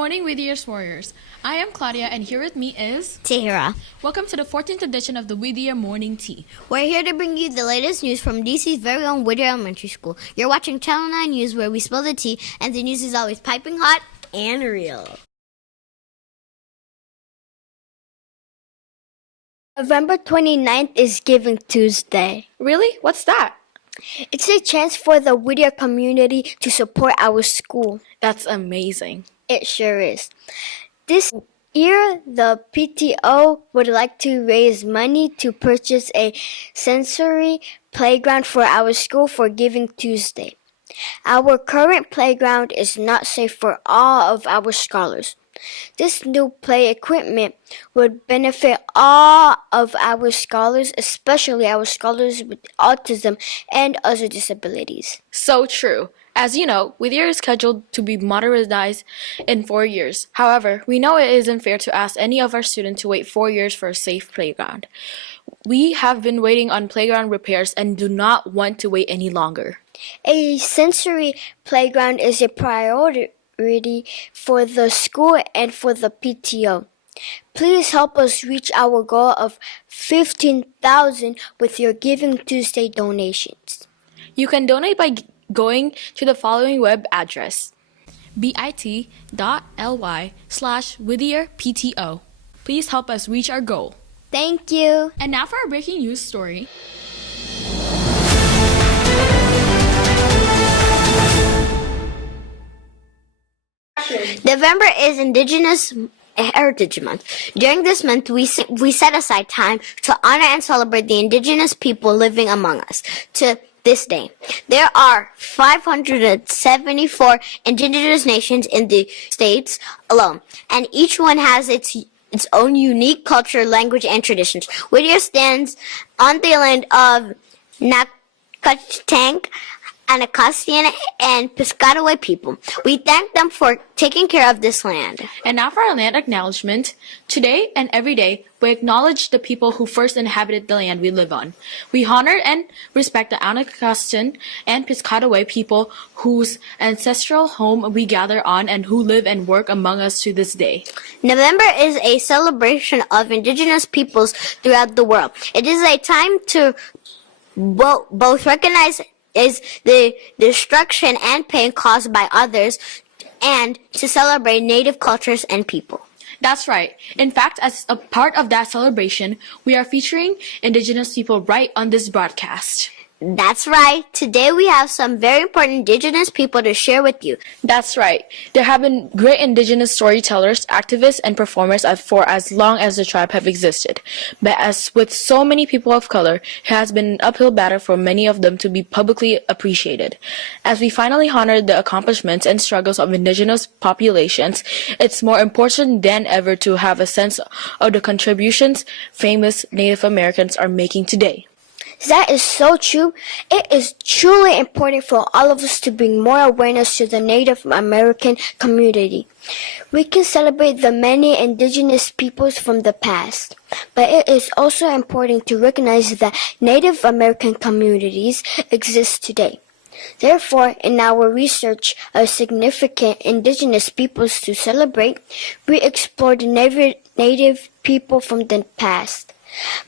morning, Whittier's Warriors. I am Claudia, and here with me is Tahira. Welcome to the 14th edition of the Whittier Morning Tea. We're here to bring you the latest news from DC's very own Whittier Elementary School. You're watching Channel 9 News, where we spill the tea, and the news is always piping hot and real. November 29th is Giving Tuesday. Really? What's that? It's a chance for the Whittier community to support our school. That's amazing. It sure is. This year, the PTO would like to raise money to purchase a sensory playground for our school for Giving Tuesday. Our current playground is not safe for all of our scholars. This new play equipment would benefit all of our scholars, especially our scholars with autism and other disabilities. So true. As you know, Whittier is scheduled to be modernized in 4 years. However, we know it isn't fair to ask any of our students to wait 4 years for a safe playground. We have been waiting on playground repairs and do not want to wait any longer. A sensory playground is a priority for the school and for the PTO. Please help us reach our goal of 15,000 with your Giving Tuesday donations. You can donate by going to the following web address: bit.ly/WhittierPTO. Please help us reach our goal. Thank you. And now for our breaking news story. November is Indigenous Heritage Month. During this month, we set aside time to honor and celebrate the Indigenous people living among us. To this day, there are 574 Indigenous nations in the states alone, and each one has its own unique culture, language, and traditions. Whittier stands on the land of Nacotchtank, Anacostan, and Piscataway people. We thank them for taking care of this land. And now for our land acknowledgement. Today and every day, we acknowledge the people who first inhabited the land we live on. We honor and respect the Anacostan and Piscataway people whose ancestral home we gather on and who live and work among us to this day. November is a celebration of Indigenous peoples throughout the world. It is a time to both recognize the destruction and pain caused by others, and to celebrate Native cultures and people. That's right. In fact, as a part of that celebration, we are featuring Indigenous people right on this broadcast. That's right. Today we have some very important Indigenous people to share with you. That's right. There have been great Indigenous storytellers, activists, and performers for as long as the tribe have existed. But as with so many people of color, it has been an uphill battle for many of them to be publicly appreciated. As we finally honor the accomplishments and struggles of Indigenous populations, it's more important than ever to have a sense of the contributions famous Native Americans are making today. That is so true. It is truly important for all of us to bring more awareness to the Native American community. We can celebrate the many Indigenous peoples from the past, but it is also important to recognize that Native American communities exist today. Therefore, in our research of significant Indigenous peoples to celebrate, we explore the Native people from the past,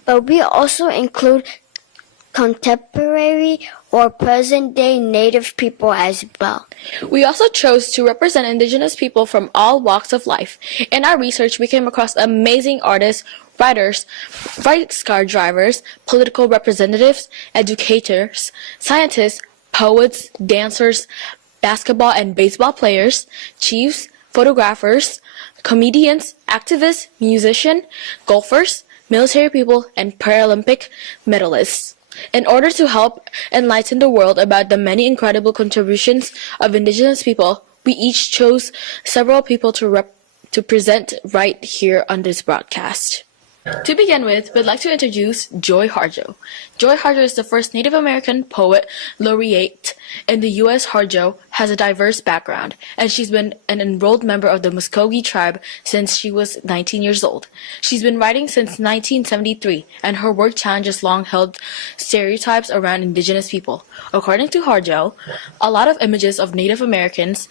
but we also include contemporary or present-day Native people as well. We also chose to represent Indigenous people from all walks of life. In our research, we came across amazing artists, writers, race car drivers, political representatives, educators, scientists, poets, dancers, basketball and baseball players, chiefs, photographers, comedians, activists, musicians, golfers, military people, and Paralympic medalists. In order to help enlighten the world about the many incredible contributions of Indigenous people, we each chose several people to present right here on this broadcast. To begin with, we'd like to introduce Joy Harjo. Joy Harjo is the first Native American poet laureate in the U.S. Harjo has a diverse background, and she's been an enrolled member of the Muskogee tribe since she was 19 years old. She's been writing since 1973, and her work challenges long-held stereotypes around Indigenous people. According to Harjo, a lot of images of Native Americans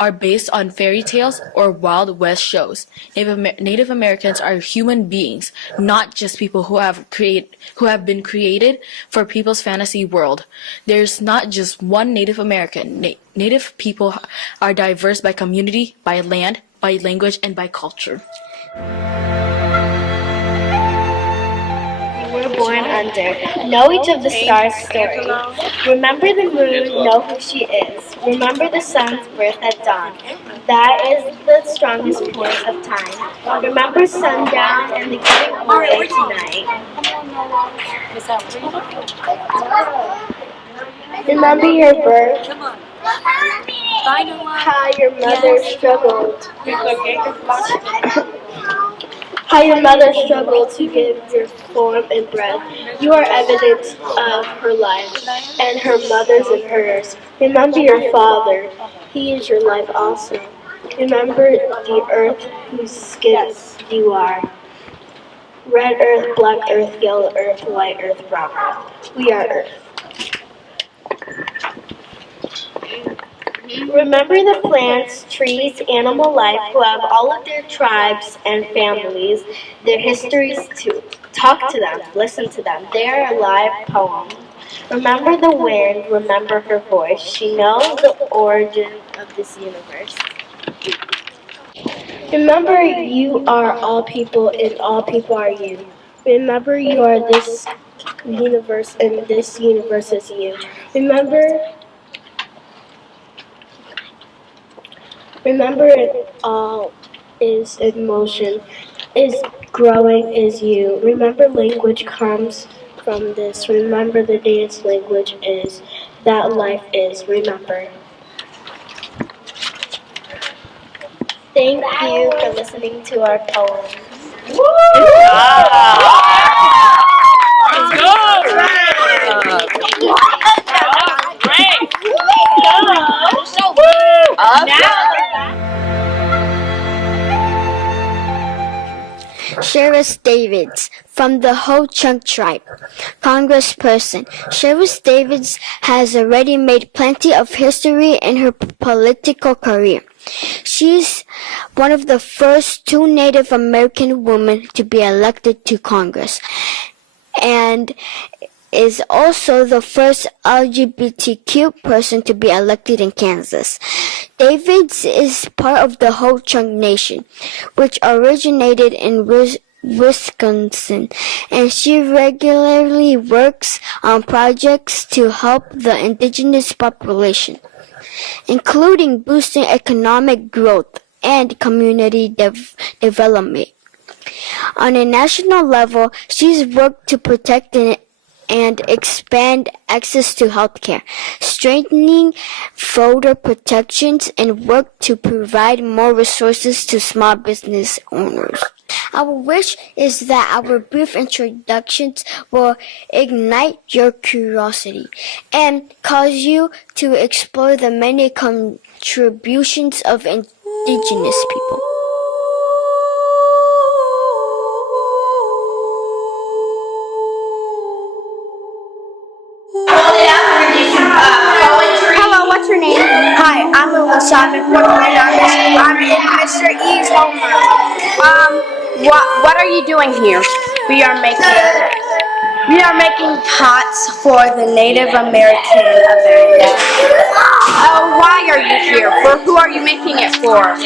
are based on fairy tales or Wild West shows. Native Americans are human beings, not just people who have been created for people's fantasy world. There's not just one Native American. Native people are diverse by community, by land, by language, and by culture. We're born under. Know each of the stars' story. Remember the moon, know who she is. Remember the sun's birth at dawn. That is the strongest point of time. Remember sundown and the giving away tonight. Remember your birth, how your mother struggled. How your mother struggled to give your form and breath. You are evidence of her life, and her mother's and hers. Remember your father. He is your life also. Remember the earth whose skin you are. Red earth, black earth, yellow earth, white earth, brown earth. We are earth. Remember the plants, trees, animal life who have all of their tribes and families, their histories too. Talk to them, listen to them. They are a live poem. Remember the wind, remember her voice. She knows the origin of this universe. Remember you are all people and all people are you. Remember you are this universe and this universe is you. Remember it all is in motion, is growing is you. Remember language comes from this. Remember the dance language is that life is. Remember. Thank you for listening to our poems. Sheriff Davids from the Ho Chunk tribe. Congressperson. Sheriff Davids has already made plenty of history in her political career. She's one of the first 2 Native American women to be elected to Congress and is also the first LGBTQ person to be elected in Kansas. Davids is part of the Ho Chunk Nation, which originated in Wisconsin, and she regularly works on projects to help the indigenous population, including boosting economic growth and community development. On a national level, she's worked to protect and expand access to healthcare, strengthening voter protections, and work to provide more resources to small business owners. Our wish is that our brief introductions will ignite your curiosity and cause you to explore the many contributions of indigenous people. Hello, what's your name? Hi, I'm Lil Simon. What are my numbers? I'm in Mr. E's homeroom. What are you doing here? We are making pots for the Native American event. Why are you here? For who are you making it for?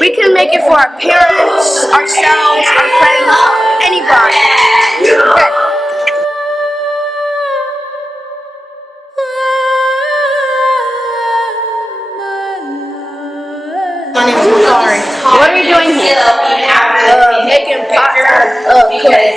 We can make it for our parents, ourselves, our friends, anybody. Good. What are you doing here? Making pots out of clay.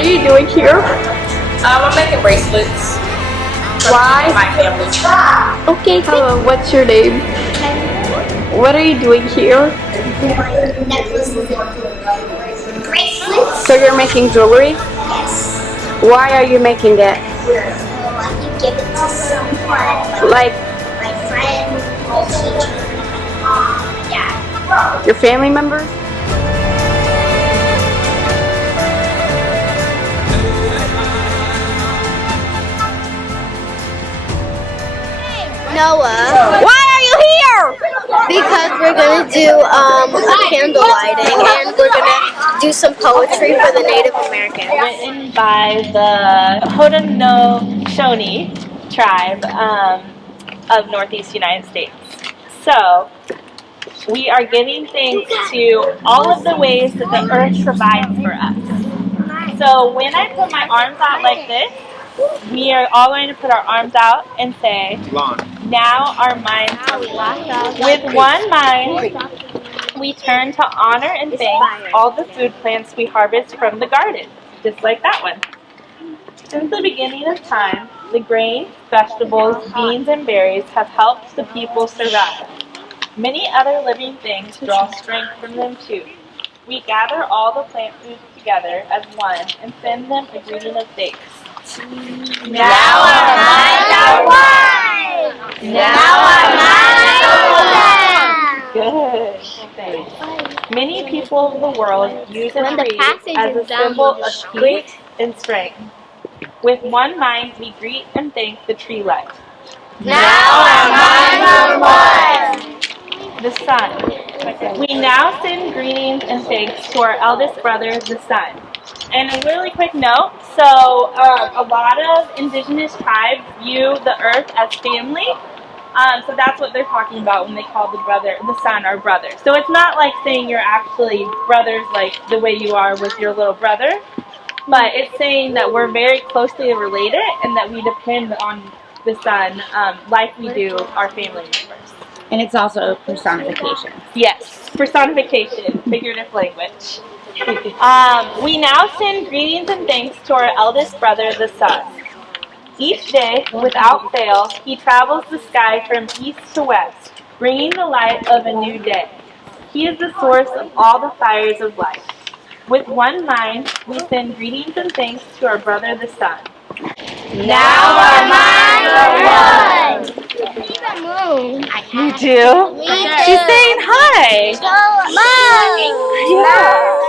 What are you doing here? I'm making bracelets for Why? my family. Okay. Hello, what's your name? What are you doing here? Bracelets? So you're making jewelry? Yes. Why are you making it? Well, I can give it to someone, Like my friend, my teacher, dad. your family members? Noah, Why are you here? because we're going to do a candle lighting and we're going to do some poetry for the Native Americans. Written by the Haudenosaunee tribe of Northeast United States. So, we are giving thanks to all of the ways that the earth provides for us. So, when I put my arms out like this, we are all going to put our arms out and say, now our minds are one. With one mind, we turn to honor and thank all the food plants we harvest from the garden, just like that one. Since the beginning of time, the grains, vegetables, beans, and berries have helped the people survive. Many other living things draw strength from them too. We gather all the plant foods together as one and send them a greeting of thanks. Now our minds are one! Now our minds are one! Good. Thanks. Many people of the world use a tree as a symbol of peace and strength. With one mind, we greet and thank the tree light. Now our minds are one! The sun. We now send greetings and thanks to our eldest brother, the sun. And a really quick note, so a lot of indigenous tribes view the earth as family. So that's what they're talking about when they call the sun our brother. So it's not like saying you're actually brothers like the way you are with your little brother, but it's saying that we're very closely related and that we depend on the sun like we do our family members. And it's also personification. Yes, personification, figurative language. We now send greetings and thanks to our eldest brother, the sun. Each day, without fail, he travels the sky from east to west, bringing the light of a new day. He is the source of all the fires of life. With one mind, we send greetings and thanks to our brother, the sun. Now our minds are one! You do? She's saying hi! Yeah.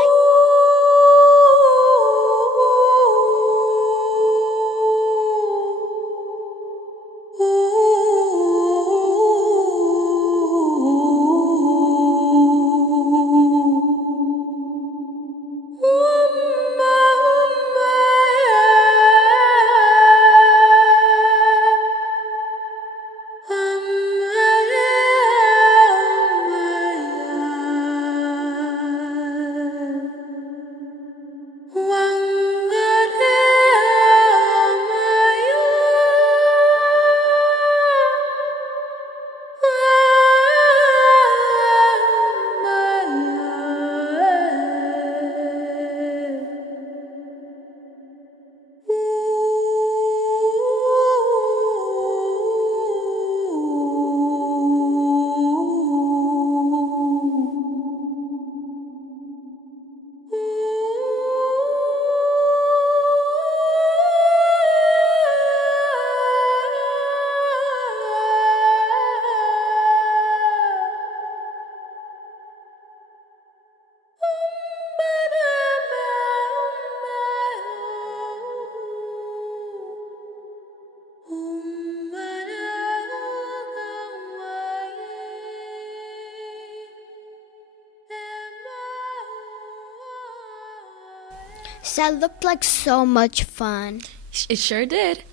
That looked like so much fun. It sure did.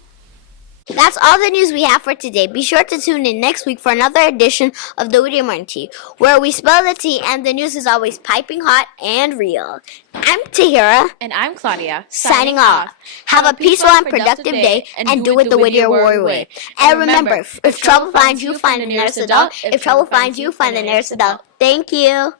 That's all the news we have for today. Be sure to tune in next week for another edition of the Whittier Morning Tea, where we spill the tea and the news is always piping hot and real. I'm Tahira. And I'm Claudia. Signing off. Have a peaceful and productive day and do it the Whittier Warrior way. And remember, if trouble finds you, find the nearest adult. If trouble finds you, find the nearest adult. Thank you.